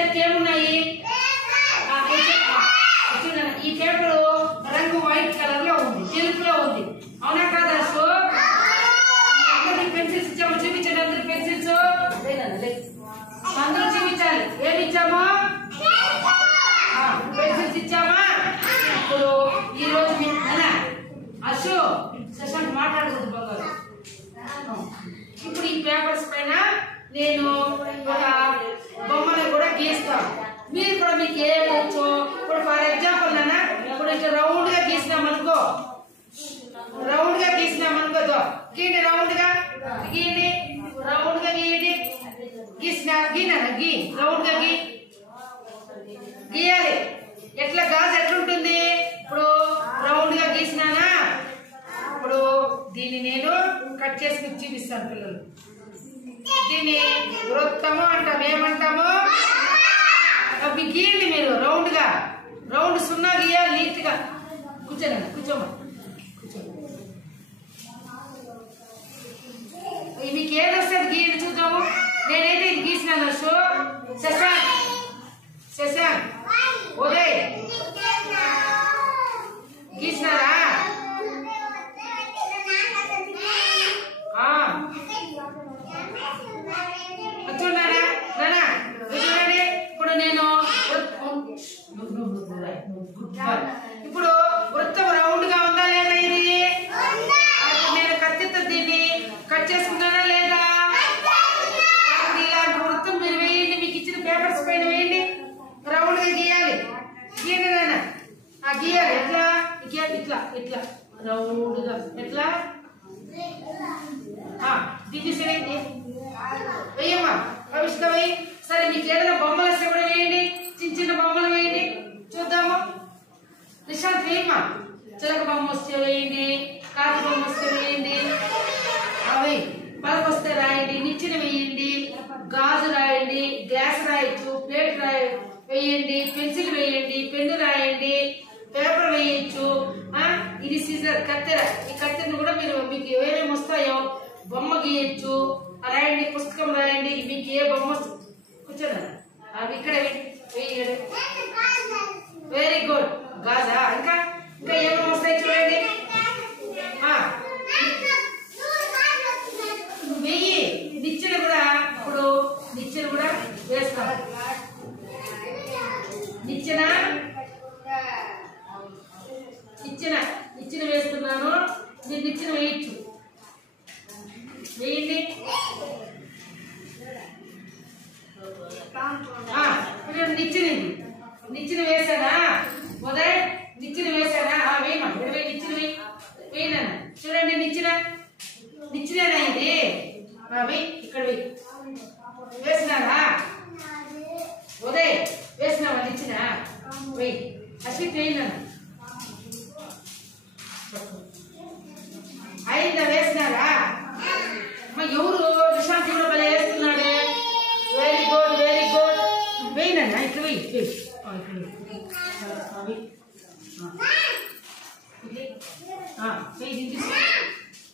చేతికి ఏమున్నాయి? ఈ పేపర్ రంగు వైట్ కలర్ లో ఉంది, తెలుపులో ఉంది, అవునా కాదా? సో అందరికి పెన్సిల్స్ ఇచ్చాము, చూపించండి అందరికి పెన్సిల్స్. అందరూ చూపించాలి. ఏమి ఇచ్చామో పెన్సిల్స్ ఇచ్చామా? ఇప్పుడు ఈ రోజు అశో శశాంక్ మాట్లాడకూడదు బంగారు. ఇప్పుడు ఈ పేపర్స్ పైన నేను ఒక బొమ్మలు కూడా గీస్తాను. మీరు కూడా మీకు ఏమొచ్చో ఇప్పుడు ఫర్ ఎగ్జాంపుల్ నాన్న ఇప్పుడు ఇట్లా రౌండ్ గా గీసినామనుకో, రౌండ్ గా గీసినామనుకోదో గీయండి, రౌండ్ గా గీయండి, రౌండ్ గా గీయండి, గీసిన గీనా గీ రౌండ్ గా గీయాలి. ఎట్లా గాజు ఎట్లుంటుంది? ఇప్పుడు రౌండ్ గా గీసినానా, ఇప్పుడు దీన్ని నేను కట్ చేసి చూపిస్తాను పిల్లలు. దీన్ని వృత్తము అంటాం. ఏమంటాము? అవి గీయండి మీరు రౌండ్ గా, రౌండ్ సున్నా గీయాలి నీట్ గా. కూర్చోండి, కూర్చోమా, మీకు ఏది వస్తుంది గీయండి చూద్దాము. నేనైతే ఇది గీసినాను. సో శశాంక్, శశాంక్, ఉదయ్ గీసినారా? చూడండి నానా, ఇప్పుడు నేను ఇప్పుడు వృత్తం రౌండ్ గా ఉందా లేదా? ఇది నేను కత్తితో దీన్ని కట్ చేసుకున్నానా లేదా? ఇలాంటి వృత్తం మీరు వేయండి, మీకు ఇచ్చిన పేపర్స్ పైన వేయండి, రౌండ్ గా గీయాలి. గీయండి నాన్న, గీయాలి. ఎట్లా? ఇట్లా ఇట్లా రౌండ్ గా ఎట్లా దీన్ని వేయండి, వేయమ్మా భవిష్యత్తు వేయి. సరే మీకు ఏదైనా బొమ్మలు వస్తే కూడా వేయండి, చిన్న చిన్న బొమ్మలు వేయండి చూద్దాము. నిశాంత్ వేయమ్మా, చిలక బొమ్మ వస్తే వేయండి, కాకి బొమ్మ వస్తే వేయండి, అవి పలక వస్తే రాయండి, నిచ్చెన వేయండి, గాజు రాయండి, గ్లాస్ రాయొచ్చు, ప్లేట్ వేయండి, పెన్సిల్ వేయండి, పెన్ను రాయండి, పేపర్ వేయచ్చు. ఇది సీజర్ కత్తెర, ఈ కత్తెరను కూడా మీరు మీకు ఏమేమి వస్తాయో బొమ్మ గీయచ్చు, రాయండి, పుస్తకం రాయండి. మీకు ఏ బొమ్మ కూర్చోండి, అవి ఇక్కడ వేయండి. Very good. గాజా ఇంకా ఇంకా ఏ బొమ్మ వస్తాయి చూడండి. వెయ్యి. నిచ్చెన కూడా ఇప్పుడు నిచ్చెన కూడా వేస్తాం. నిచ్చెన నిచ్చెన నిచ్చెన వేస్తున్నాను, మీరు నిచ్చెన వేయచ్చు, వేయండి. నిచ్చెన నిచ్చెన వేసానా? ఉదయ్ నిచ్చెన వేసానా? వేయమా, ఇరవై నిచ్చెన వేయనా? చూడండి నిచ్చెన, నిచ్చెనేనా ఇది? వెయ్యి, ఇక్కడ వెయ్యి. వేసినారా ఉదయ్? వేసినావా నిచ్చెన? వెయ్యి. అశ్విత్ వేయనా? అయిందా? వేసినారా? ఎవరు? నిశాంత్ కూడా భలే వేస్తున్నాడు. Very good, very good. వేయినా ఇట్లా వెయ్యి,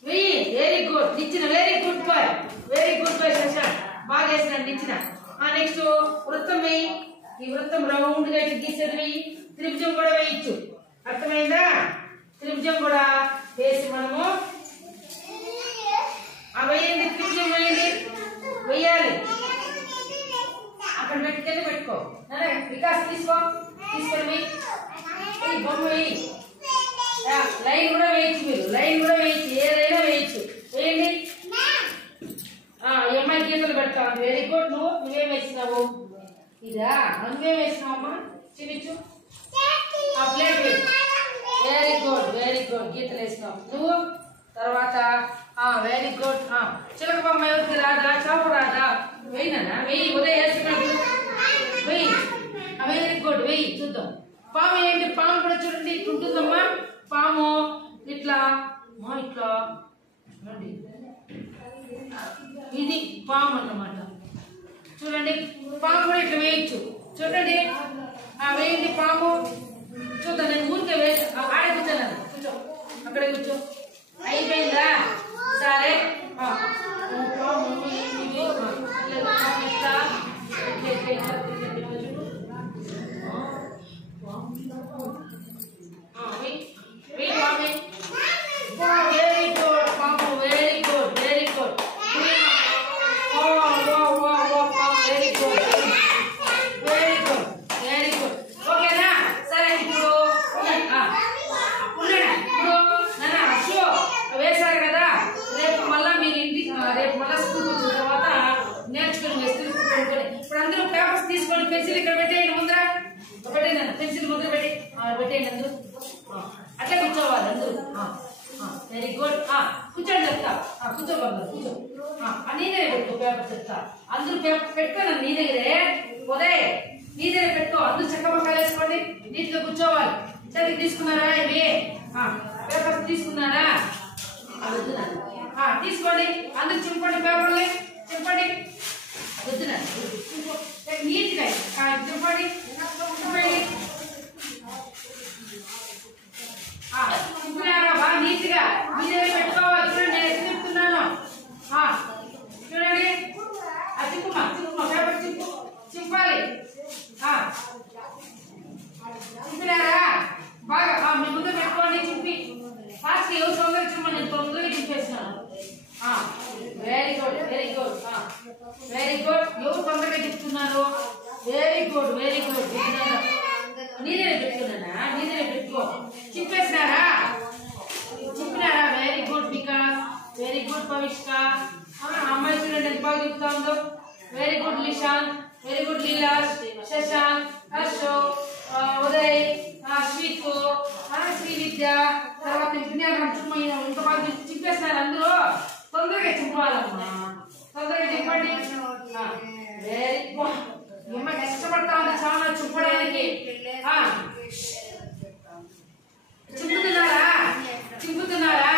వెయ్యి. Very good. నిచ్చిన very good boy, very good boy Shashank, బాగా వేసినాడు నిచ్చిన. నెక్స్ట్ వృత్తం వెయ్యి. ఈ వృత్తం రౌండ్ గా గీసేది వెయ్యి. త్రిభుజం కూడా వేయచ్చు, అర్థమైందా? త్రిభుజం కూడా వేసి మనము వేయండి, త్రిభుజం వేయండి, వేయాలి. అక్కడ పెట్టుకెళ్ళి పెట్టుకో. వికాస్ తీసుకో, తీసుకొని వెయ్యి, బొమ్మ వెయ్యి. లైన్ కూడా వేయచ్చు, మీరు లైన్ కూడా వేయచ్చు, ఏదైనా వేయచ్చు, వేయండి. అమ్మాయి గీతలు పెడతావు. Very good. నువ్వేం వేసినావు? ఇదా? నువ్వేం వేసినావమ్మా? చూపించు. ప్లేట్ వేయి. Very good, very good. గీతలు వేసినావు నువ్వు. తర్వాత వెరీ గుడ్. చిలక బొమ్మ ఎవరికి రాదా? చాపు రాదా? వెయ్యినా? వెయ్యి. ఉదయం వేసుకున్నాడు, వెయ్యి. వెరీ గుడ్, వెయ్యి. చూద్దాం. పాము ఏంటి? పాము కూడా చూడండి, ఇట్లా ఉంటుందమ్మా పాము. ఇట్లా ఇట్లా ఇది పాము అన్నమాట. చూడండి, పాము కూడా ఇట్లా వేయచ్చు. చూడండి, వేయండి పాము. చూద్దాం. నేను ఊరికే ఆడే కూర్చోను, కూర్చో, అక్కడే కూర్చో. అయిపోయిందా? సరే. పాము పెన్సిల్ ఇక్కడ పెట్టేయండి ముందర పెట్టేయండి పెన్సిల్ ముందర పెట్టేయండి అందరూ అట్లా కూర్చోవాలి అందరూ వెరీ గుడ్ కూర్చోండి చెప్తా కూర్చోబాబు కూర్చో నీ దగ్గర పెట్టుకో పేపర్ చెప్తా అందరూ పేపర్ పెట్టుకోండి నీ దగ్గరే ఉదయ్ నీ దగ్గర పెట్టుకో అందరూ చక్కబక్కలు వేసుకోండి నీట్ గా కూర్చోవాలి చదివి తీసుకున్నారా ఇవి పేపర్స్ తీసుకున్నారా తీసుకోండి అందరు చింపండి పేపర్ని చింపండి వద్దునా నీట్ గా చింపండి చింపినారా బాగా నీట్ గా మీ దగ్గర పెట్టుకోవాలి చూడండి నేను ఎక్కడ చెప్తున్నాను చూడండి చింపుమా పేపర్ చింపాలి చింపినారా బాగా మీ ముందు పెట్టుకోండి చింపి ఫాస్ట్ ఎవరు తొందరగా చింపండి నేను తొందరగా చింపేస్తున్నాను very good very good very good ఎవరు తొందరగా చెప్తున్నారు వెరీ గుడ్ వెరీ గుడ్ నీదే పెట్టుకున్నానా నీదే పెట్టుకో చింపేసినారా చింపినారా very good Vikas very good Pavishka అమ్మాయి చూడండి ఎంత బాగా చెప్తా ఉందో very good Lishan very good Leelash Shashank Ashok Uday శ్రీకు శ్రీ విద్య తర్వాత ఇంకా బాగా చింపేస్తున్నారు అందరూ తొందరగా చింపాలమ్మా తొందరగా చింపండి వెరీ గుడ్ అమ్మ కష్టపడతా ఉంది చాలా చింపడానికి చింపుతున్నారా చింపుతున్నారా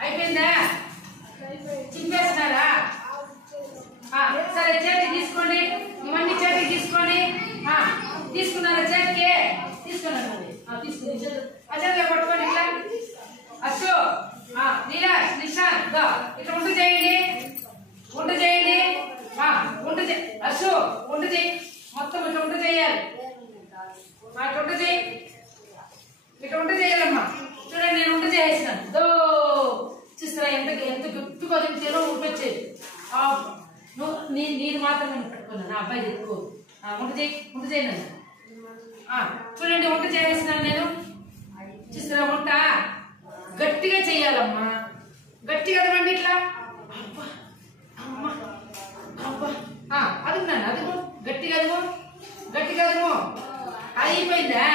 అయిపోయిందా చింపేస్తున్నారా సరే చేతికి తీసుకోండి ఇవన్నీ చేతికి తీసుకోండి తీసుకున్నారా చేతికి తీసుకున్నాను తీసుకుని చేతిలో పట్టుకోండి ఇట్లా అశో నీలాష్ నిషాంత్ ఇట్లా ఉంటూ చేయండి ఉంట చేయండి అశో ఉంట చేయి మొత్తం ఇట్లా ఉంట చేయాలి ఇట్లా ఉంట చేయి ఇట్లా ఉంట చేయాలమ్మా చూడండి నేను ఉంట చేసేసినాను దో చూస్తారా ఎంత ఎంత గుర్తుగా తింటారో ఉంటొచ్చేది నీది మాత్రం నేను పెట్టుకున్నాను అబ్బాయి ఎక్కువ ఉంట చేయను చూడండి వంట చేసేసినాను నేను చూస్తారా వంట గట్టిగా చెయ్యాలమ్మా గట్టిగా అదమండి ఇట్లా అబ్బా అమ్మా అబ్బా అదుగున్నాను అదుగు గట్టిగా అదుగు గట్టిగా అదుగు అయిపోయిందా